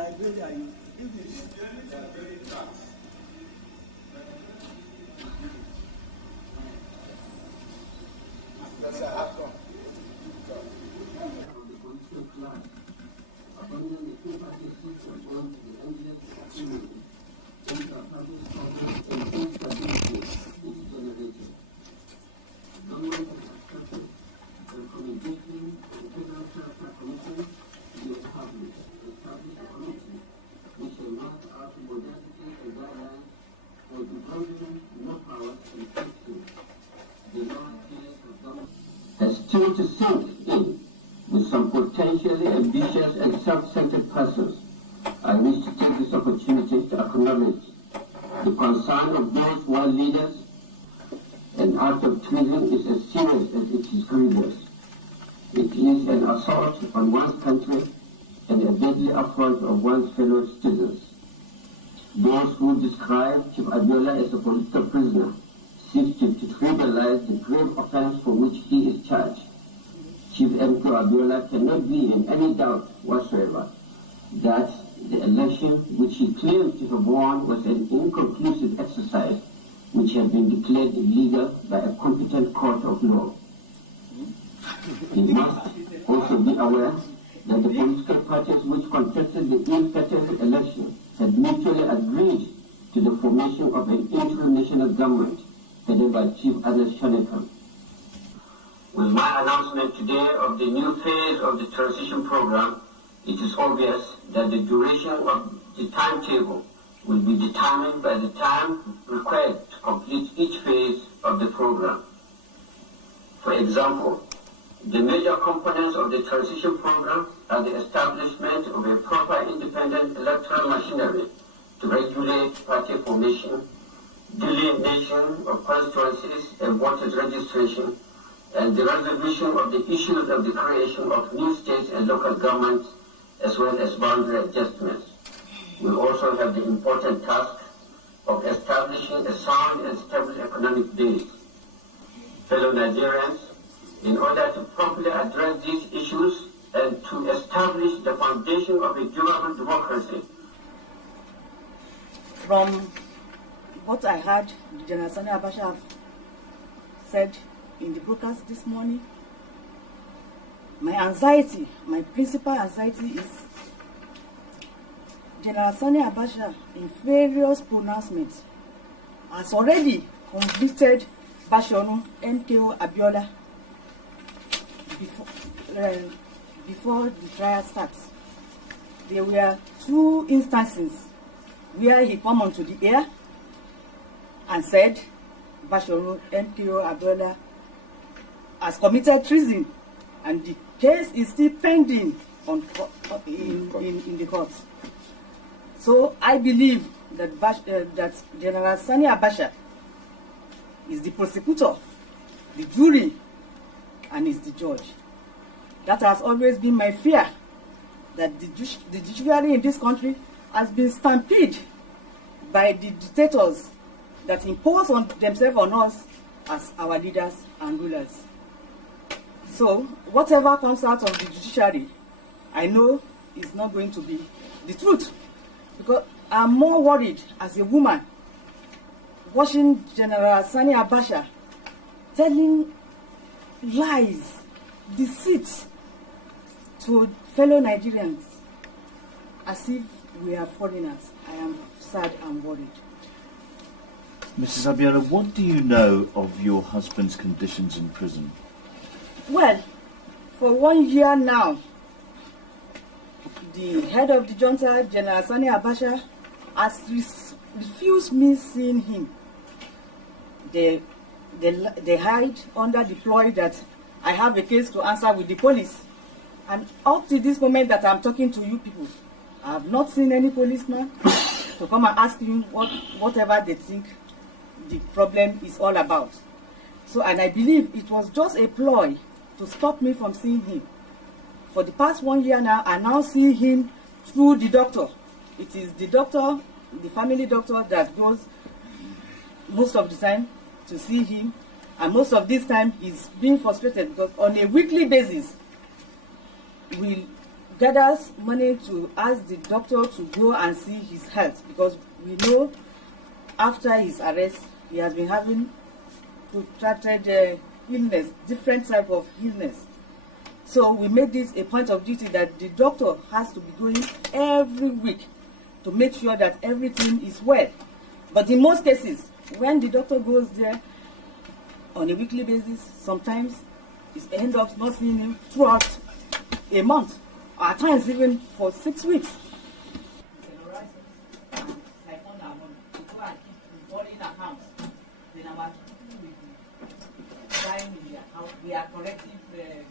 Liberia. Still to sink in with some potentially ambitious and self-centered persons. I wish to take this opportunity to acknowledge the concern of those who are leaders. An act of treason is as serious as it is grievous. It is an assault on one's country and a deadly affront of one's fellow citizens. Those who describe Chief Abiola as a political prisoner seek to trivialize the grave offense for which he is charged. Chief M.K.O. Abiola cannot be in any doubt whatsoever that the election which he claimed to have won was an inconclusive exercise which had been declared illegal by a competent court of law. He must also be aware that the political parties which contested the ill-fated election had mutually agreed to the formation of an interim national government headed by Chief Shonekan. With my announcement today of the new phase of the transition program, it is obvious that the duration of the timetable will be determined by the time required to complete each phase of the program. For example, the major components of the transition program are the establishment of a proper independent electoral machinery to regulate party formation, delineation of constituencies and voters registration, and the resolution of the issues of the creation of new states and local governments, as well as boundary adjustments. We also have the important task of establishing a sound and stable economic base. Fellow Nigerians, in order to properly address these issues and to establish the foundation of a durable democracy. From what I heard General Sani Abacha said in the broadcast this morning, my anxiety, my principal anxiety is General Sani Abacha in various pronouncements has already convicted Bashorun M.K.O. Abiola before the trial starts. There were 2 instances where he came onto the air and said Bashorun M.K.O. Abiola has committed treason, and the case is still pending in the court. So I believe that that General Sani Abacha is the prosecutor, the jury, and is the judge. That has always been my fear, that the judiciary in this country has been stampeded by the dictators that impose on themselves on us as our leaders and rulers. So whatever comes out of the judiciary, I know is not going to be the truth, because I'm more worried as a woman watching General Sani Abacha telling lies, deceit to fellow Nigerians as if we are foreigners. I am sad and worried. Mrs. Abiola, what do you know of your husband's conditions in prison? Well, for 1 year now, the head of the junta, General Sani Abacha, has refused me seeing him. They hide under the ploy that I have a case to answer with the police. And up to this moment that I'm talking to you people, I have not seen any policeman to come and ask him whatever they think the problem is all about. So, and I believe it was just a ploy to stop me from seeing him. For the past 1 year now, I now see him through the doctor. It is the doctor, the family doctor, that goes most of the time to see him. And most of this time, he's being frustrated because on a weekly basis, we'll gathers money to ask the doctor to go and see his health, because we know after his arrest he has been having protracted illness, different type of illness. So we made this a point of duty that the doctor has to be going every week to make sure that everything is well. But in most cases, when the doctor goes there on a weekly basis, sometimes it ends up not seeing him throughout a month, or at times even for 6 weeks. We are corrective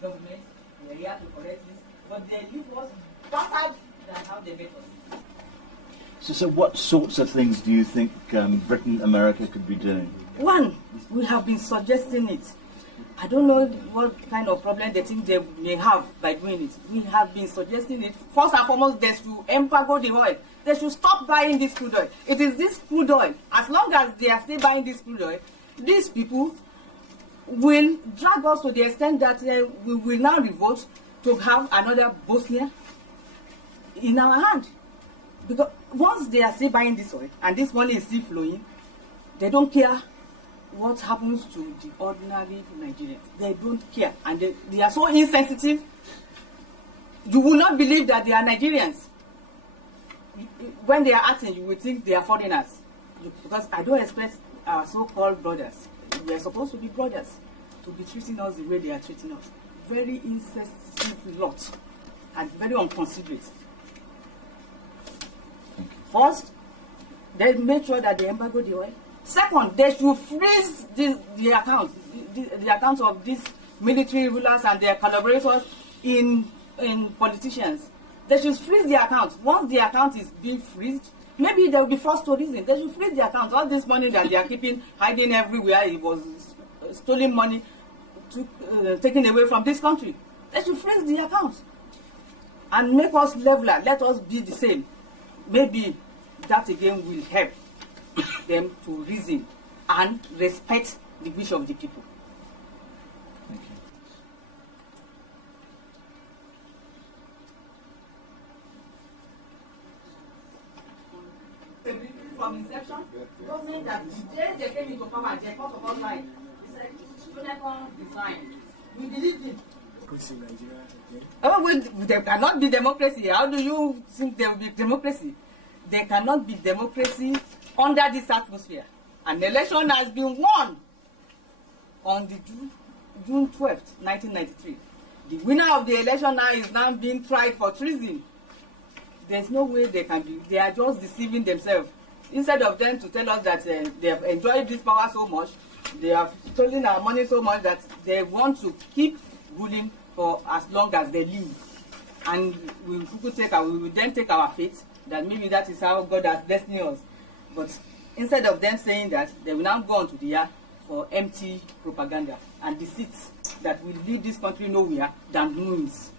government, we are here to correct this, but they leave us battered than how they met us. So what sorts of things do you think Britain, America could be doing? One, we have been suggesting it. I don't know what kind of problem they think they may have by doing it. We have been suggesting it. First and foremost, they should embargo the oil. They should stop buying this crude oil. It is this crude oil. As long as they are still buying this crude oil, these people will drag us to the extent that we will now revolt to have another Bosnia in our hand. Because once they are still buying this oil and this money is still flowing, they don't care what happens to the ordinary Nigerians. They don't care, and they are so insensitive. You will not believe that they are Nigerians. When they are acting, you will think they are foreigners. Because I don't expect our so-called brothers, we are supposed to be brothers, to be treating us the way they are treating us. Very insensitive lot and very unconsiderate. First, they make sure that they embargo the oil. Second, they should freeze the accounts of these military rulers and their collaborators in politicians. They should freeze the accounts. Once the account is being freezed, maybe they will be forced to reason. They should freeze the accounts. All this money that they are keeping, hiding everywhere, it was stolen money taken away from this country. They should freeze the accounts and make us leveler. Let us be the same. Maybe that again will help them to reason and respect the wish of the people. Thank you. From inception, government that the day they came into power, they first of all lied. He said, Shonekan design. We believed him. There cannot be democracy. How do you think there will be democracy? There cannot be democracy under this atmosphere. An election has been won on the June 12th, 1993. The winner of the election now is now being tried for treason. There's no way they can be. They are just deceiving themselves. Instead of them to tell us that they have enjoyed this power so much, they have stolen our money so much that they want to keep ruling for as long as they live. And we will then take our fate, that maybe that is how God has destined us. But instead of them saying that, they will now go on to the air for empty propaganda and deceit that will lead this country nowhere than ruins.